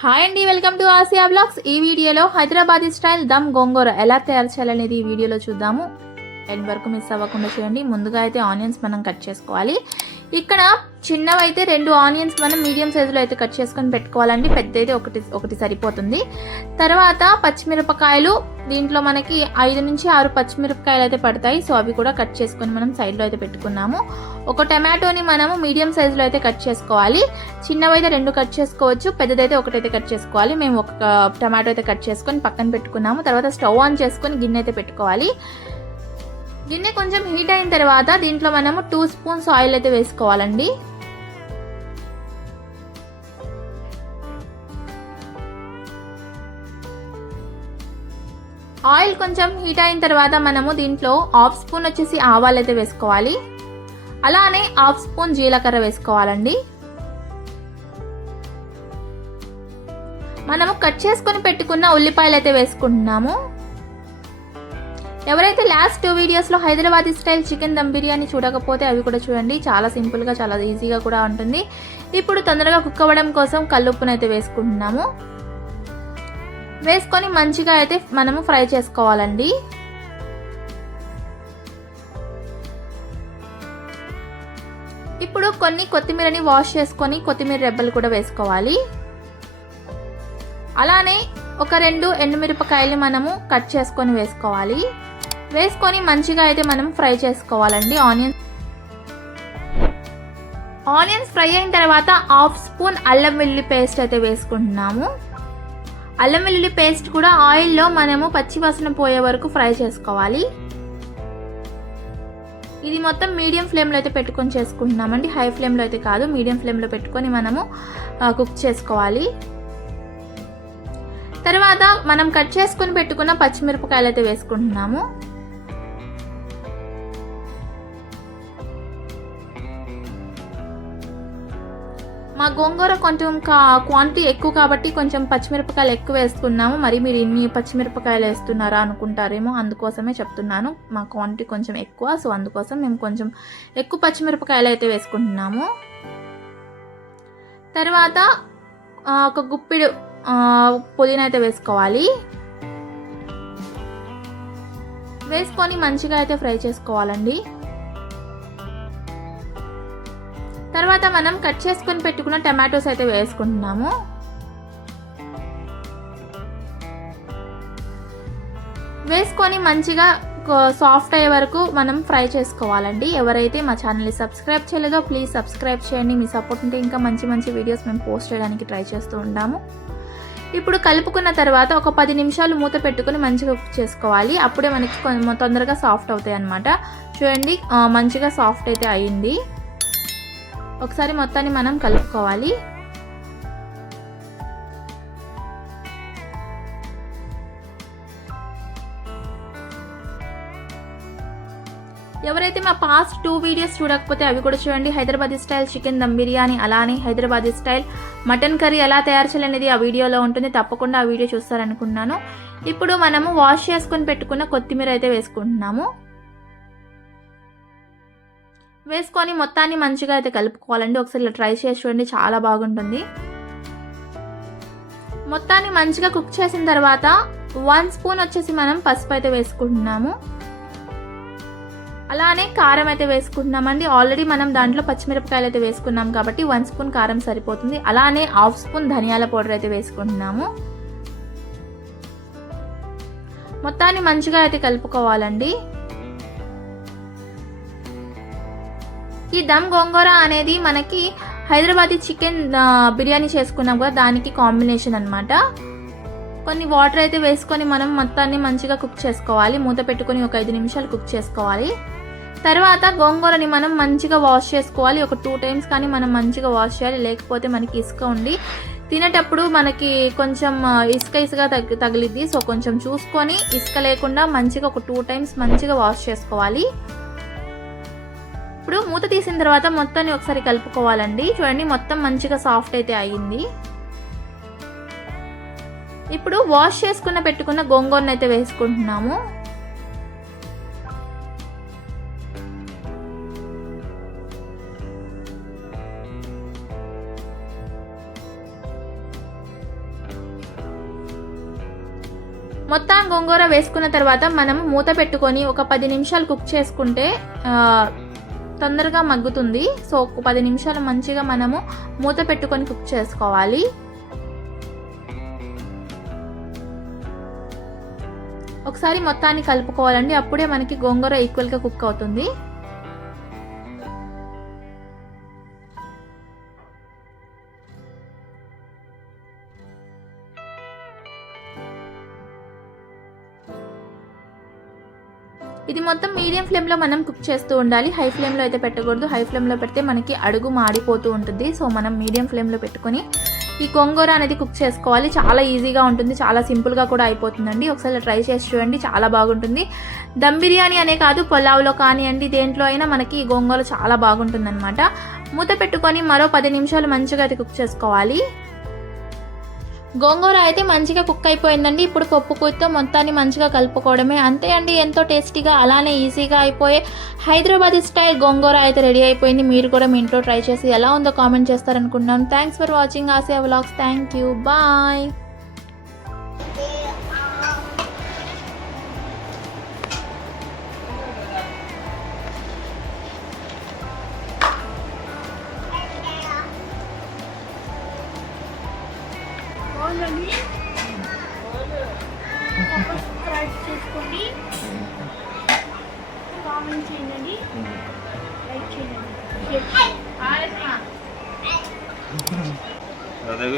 Hi అండి welcome to Asia blogs. ఈ వీడియోలో హైదరాబాదీ స్టైల్ దమ్ గోంగూర ఎలా తయారు చేయాలనేది ఈ వీడియోలో చూద్దాము. ఎండ్ వరకు మిస్ అవ్వకుండా చూడండి. ముందుగా అయితే ఆనియన్స్ మనం కట్ చేసుకోవాలి. ఇక్కడ చిన్నవైతే రెండు ఆనియన్స్ మనం మీడియం సైజులో అయితే కట్ చేసుకొని పెట్టుకోవాలండి. పెద్ద అయితే ఒకటి ఒకటి సరిపోతుంది. తర్వాత పచ్చిమిరపకాయలు దీంట్లో మనకి ఐదు నుంచి ఆరు పచ్చిమిరపకాయలు అయితే పడతాయి. సో అవి కూడా కట్ చేసుకొని మనం సైడ్లో అయితే పెట్టుకున్నాము. ఒక టమాటోని మనము మీడియం సైజులో అయితే కట్ చేసుకోవాలి. చిన్నవైతే రెండు కట్ చేసుకోవచ్చు. పెద్దదైతే ఒకటైతే కట్ చేసుకోవాలి. మేము ఒక టమాటో అయితే కట్ చేసుకొని పక్కన పెట్టుకున్నాము. తర్వాత స్టవ్ ఆన్ చేసుకొని గిన్నె అయితే పెట్టుకోవాలి. గిన్నె కొంచెం హీట్ అయిన తర్వాత దీంట్లో మనము టూ స్పూన్స్ ఆయిల్ అయితే వేసుకోవాలండి. ఆయిల్ కొంచెం హీట్ అయిన తర్వాత మనము దీంట్లో హాఫ్ స్పూన్ వచ్చేసి ఆవాలు అయితే వేసుకోవాలి. అలానే హాఫ్ స్పూన్ జీలకర్ర వేసుకోవాలండి. మనము కట్ చేసుకొని పెట్టుకున్న ఉల్లిపాయలు అయితే వేసుకుంటున్నాము. ఎవరైతే లాస్ట్ టూ వీడియోస్లో హైదరాబాదీ స్టైల్ చికెన్ దమ్ బిర్యానీ చూడకపోతే అవి కూడా చూడండి. చాలా సింపుల్గా చాలా ఈజీగా కూడా ఉంటుంది. ఇప్పుడు తొందరగా కుక్ అవ్వడం కోసం కల్లుప్పును అయితే వేసుకుంటున్నాము. వేసుకొని మంచిగా అయితే మనము ఫ్రై చేసుకోవాలండి. ఇప్పుడు కొన్ని కొత్తిమీరని వాష్ చేసుకొని కొత్తిమీర రెబ్బలు కూడా వేసుకోవాలి. అలానే ఒక రెండు ఎండుమిరపకాయలు మనము కట్ చేసుకొని వేసుకోవాలి. వేసుకొని మంచిగా అయితే మనం ఫ్రై చేసుకోవాలండి. ఆనియన్స్ ఆనియన్స్ ఫ్రై అయిన తర్వాత హాఫ్ స్పూన్ అల్లం వెల్లుల్లి పేస్ట్ అయితే వేసుకుంటున్నాము. అల్లం వెల్లుల్లి పేస్ట్ కూడా ఆయిల్లో మనము పచ్చివాసన పోయే వరకు ఫ్రై చేసుకోవాలి. ఇది మొత్తం మీడియం ఫ్లేమ్లో అయితే పెట్టుకొని చేసుకుంటున్నామండి. హై ఫ్లేమ్లో అయితే కాదు మీడియం ఫ్లేమ్లో పెట్టుకొని మనము కుక్ చేసుకోవాలి. తర్వాత మనం కట్ చేసుకొని పెట్టుకున్న పచ్చిమిరపకాయలు అయితే వేసుకుంటున్నాము. మా గోంగూర కొంచెం క్వాంటిటీ ఎక్కువ కాబట్టి కొంచెం పచ్చిమిరపకాయలు ఎక్కువ వేసుకున్నాము మరి మీరు ఇన్ని పచ్చిమిరపకాయలు వేస్తున్నారా అనుకుంటారేమో అందుకోసమే చెప్తున్నాను. మా క్వాంటిటీ కొంచెం ఎక్కువ సో అందుకోసం మేము కొంచెం ఎక్కువ పచ్చిమిరపకాయలు అయితే వేసుకుంటున్నాము. తర్వాత ఒక గుప్పిడు పుదీనా అయితే వేసుకోవాలి. వేసుకొని మంచిగా అయితే ఫ్రై చేసుకోవాలండి. తర్వాత మనం కట్ చేసుకొని పెట్టుకున్న టమాటోస్ అయితే వేసుకుంటున్నాము. వేసుకొని మంచిగా సాఫ్ట్ అయ్యే వరకు మనం ఫ్రై చేసుకోవాలండి. ఎవరైతే మా ఛానల్ని సబ్స్క్రైబ్ చేయలేదో ప్లీజ్ సబ్స్క్రైబ్ చేయండి. మీ సపోర్ట్ ఉంటే ఇంకా మంచి మంచి వీడియోస్ మేము పోస్ట్ చేయడానికి ట్రై చేస్తూ ఉంటాము. ఇప్పుడు కలుపుకున్న తర్వాత ఒక పది నిమిషాలు మూత పెట్టుకుని మంచిగా కుక్ చేసుకోవాలి. అప్పుడే మనకి తొందరగా సాఫ్ట్ అవుతాయి అనమాట చూడండి మంచిగా సాఫ్ట్ అయితే అయ్యింది ఒకసారి మొత్తాన్ని మనం కలుపుకోవాలి. ఎవరైతే మా పాస్ట్ టూ వీడియోస్ చూడకపోతే అవి కూడా చూడండి. హైదరాబాదీ స్టైల్ చికెన్ దమ్ బిర్యానీ అలానే హైదరాబాదీ స్టైల్ మటన్ కర్రీ ఎలా తయారు చేయాలనేది ఆ వీడియోలో ఉంటుంది. తప్పకుండా ఆ వీడియో చూస్తారనుకున్నాను. ఇప్పుడు మనము వాష్ చేసుకొని పెట్టుకున్న కొత్తిమీర అయితే వేసుకుంటున్నాము. వేసుకొని మొత్తాన్ని మంచిగా అయితే కలుపుకోవాలండి. ఒకసారి ఇలా ట్రై చేసి చూడండి చాలా బాగుంటుంది. మొత్తాన్ని మంచిగా కుక్ చేసిన తర్వాత వన్ స్పూన్ వచ్చేసి మనం పసుపు అయితే వేసుకుంటున్నాము. అలానే కారం అయితే వేసుకుంటున్నామండి. ఆల్రెడీ మనం దాంట్లో పచ్చిమిరపకాయలు అయితే వేసుకున్నాం కాబట్టి వన్ స్పూన్ కారం సరిపోతుంది. అలానే హాఫ్ స్పూన్ ధనియాల పౌడర్ అయితే వేసుకుంటున్నాము. మొత్తాన్ని మంచిగా అయితే కలుపుకోవాలండి. ఈ దమ్ గోంగూర అనేది మనకి హైదరాబాదీ చికెన్ బిర్యానీ చేసుకున్నాం కదా దానికి కాంబినేషన్ అనమాట కొన్ని వాటర్ అయితే వేసుకొని మనం మొత్తాన్ని మంచిగా కుక్ చేసుకోవాలి. మూత పెట్టుకొని ఒక ఐదు నిమిషాలు కుక్ చేసుకోవాలి. తర్వాత గోంగూరని మనం మంచిగా వాష్ చేసుకోవాలి. ఒక టూ టైమ్స్ కానీ మనం మంచిగా వాష్ చేయాలి. లేకపోతే మనకి ఇసుక ఉండి తినేటప్పుడు మనకి కొంచెం ఇసుక ఇసుక తగ్గి తగిలిద్ది. సో కొంచెం చూసుకొని ఇసుక లేకుండా మంచిగా ఒక టూ టైమ్స్ మంచిగా వాష్ చేసుకోవాలి. ఇప్పుడు మూత తీసిన తర్వాత మొత్తాన్ని ఒకసారి కలుపుకోవాలండి. చూడండి మొత్తం మంచిగా సాఫ్ట్ అయితే అయ్యింది. ఇప్పుడు వాష్ చేసుకున్న పెట్టుకున్న గోంగూరను అయితే వేసుకుంటున్నాము. మొత్తం గోంగూర వేసుకున్న తర్వాత మనం మూత పెట్టుకొని ఒక పది నిమిషాలు కుక్ చేసుకుంటే తొందరగా మగ్గుతుంది. సో ఒక పది నిమిషాలు మంచిగా మనము మూత పెట్టుకొని కుక్ చేసుకోవాలి. ఒకసారి మొత్తాన్ని కలుపుకోవాలండి. అప్పుడే మనకి గోంగూర ఈక్వల్గా కుక్ అవుతుంది. ఇది మొత్తం మీడియం ఫ్లేమ్లో మనం కుక్ చేస్తూ ఉండాలి. హై ఫ్లేమ్లో అయితే పెట్టకూడదు. హై ఫ్లేమ్లో పెడితే మనకి అడుగు మాడిపోతూ ఉంటుంది. సో మనం మీడియం ఫ్లేమ్లో పెట్టుకొని ఈ గోంగూర అనేది కుక్ చేసుకోవాలి. చాలా ఈజీగా ఉంటుంది. చాలా సింపుల్గా కూడా అయిపోతుందండి. ఒకసారి ట్రై చేసి చూడండి. చాలా బాగుంటుంది. దమ్ బిర్యానీ అనే కాదు పులావ్లో కానివ్వండి దేంట్లో అయినా మనకి ఈ గోంగూర చాలా బాగుంటుంది అనమాట మూత పెట్టుకొని మరో పది నిమిషాలు మంచిగా అది కుక్ చేసుకోవాలి. గోంగూర అయితే మంచిగా కుక్ అయిపోయిందండి. ఇప్పుడు పప్పు కూరతో మొత్తాన్ని మంచిగా కలుపుకోవడమే. అంతే అండి ఎంతో టేస్టీగా అలానే ఈజీగా అయిపోయే హైదరాబాదీ స్టైల్ గోంగూర అయితే రెడీ అయిపోయింది. మీరు కూడా మీ ఇంట్లో ట్రై చేసి ఎలా ఉందో comment చేస్తారనుకుంటున్నాను. Thanks for watching Asia vlogs thank you bye comment చేయండి లైక్ చేయండి షేర్ చేయండి. అదే